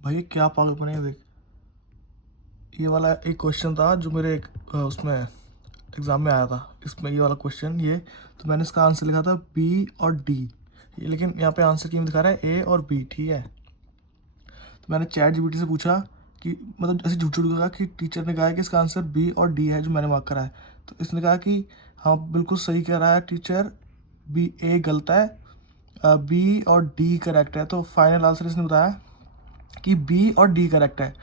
भाई ये क्या पागलपन है, देख। ये वाला एक क्वेश्चन था जो मेरे एक उसमें एग्ज़ाम में आया था, इसमें ये वाला क्वेश्चन ये। तो मैंने इसका आंसर लिखा था बी और डी, ये लेकिन यहाँ पे आंसर की दिखा रहा है ए और बी, ठीक है। तो मैंने चैट जीपीटी से पूछा कि मतलब ऐसे झूठ झूठ कहा कि टीचर ने कहा है कि इसका आंसर बी और डी है जो मैंने मार्क करा है। तो इसने कहा कि हाँ बिल्कुल सही कह रहा है टीचर, बी ए गलत है, बी और डी करेक्ट है। तो फाइनल आंसर इसने बताया कि बी और डी करेक्ट है।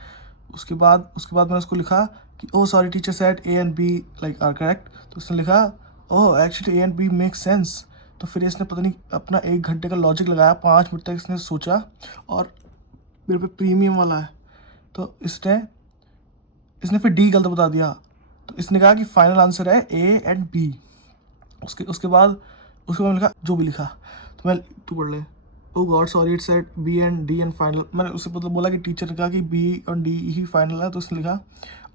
उसके बाद मैंने उसको लिखा कि oh sorry teacher said A and B like are correct. तो उसने लिखा oh actually A and B make sense. तो फिर इसने पता नहीं अपना 1 घंटे का लॉजिक लगाया, 5 मिनट तक इसने सोचा, और मेरे पे प्रीमियम वाला है। तो इसने इसने फिर डी गलत बता दिया। तो इसने कहा कि फाइनल आंसर है ए एंड बी। उसके उसके बाद मैंने लिखा जो भी लिखा। तो मैं तू पढ़ ले। Oh God sorry it said B and D and final. मैंने उससे मतलब बोला कि टीचर ने कहा कि बी और डी ही फाइनल है। तो उसने लिखा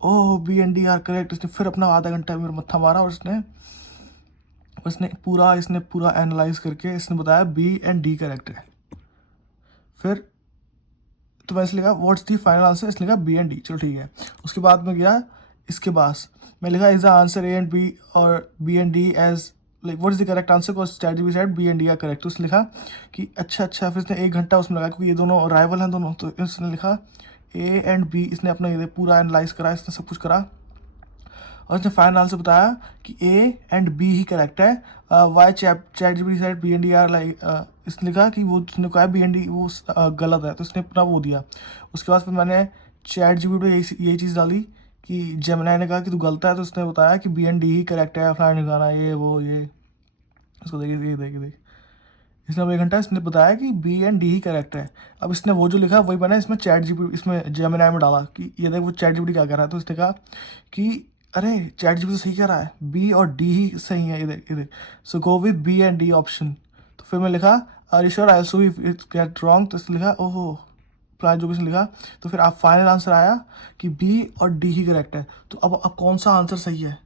oh B and D are correct. इसने फिर अपना आधा घंटा मेरा मत्था मारा और इसने पूरा एनालाइज करके इसने बताया बी एंड डी करेक्ट है। फिर तो मैंने लिखा व्हाट्स दी फाइनल आंसर, इसने लिखा बी एंड डी, चलो ठीक है। उसके बाद मैं गया इसके पास, मैं लिखा is the answer A and B और B and D as like what is the correct answer because ChatGPT said B and D are correct. तो उसने लिखा कि अच्छा। फिर इसने 1 घंटा उसमें लगा क्योंकि ये दोनों राइवल हैं दोनों। तो इसने लिखा ए एंड बी, इसने अपना ये पूरा एनालाइज करा, इसने सब कुछ करा और इसने फाइनल आंसर बताया कि ए एंड बी ही करेक्ट है। Why ChatGPT said B and D are like, इसने लिखा कि वो उसने कहा बी एंड डी वो गलत है। तो इसने अपना वो दिया। उसके बाद फिर मैंने चैट जीपीटी पे यही चीज़ डाली कि जेमिनी ने कहा कि तू गलत है। तो उसने बताया कि बी एंड डी ही करेक्ट है, फलाना गाना ये वो ये। इसको देखिए ये देखिए देख, इसने अब 1 घंटा इसने बताया कि बी एंड डी ही करेक्ट है। अब इसने वो जो लिखा वही बना इसमें चैट जीपीटी, इसमें जेमिनी में डाला कि ये देख वो चैट जीपीटी क्या कर रहा है। तो इसने कहा कि अरे चैट जीपीटी सही कह रहा है, बी और डी ही सही है, ये देख so go with B and D option. तो फिर मैं लिखा are you sure I also it get wrong. तो इसने लिखा ओहो प्लान जो भी इसने लिखा। तो फिर आप फाइनल आंसर आया कि बी और डी ही करेक्ट है। तो अब कौन सा आंसर सही है?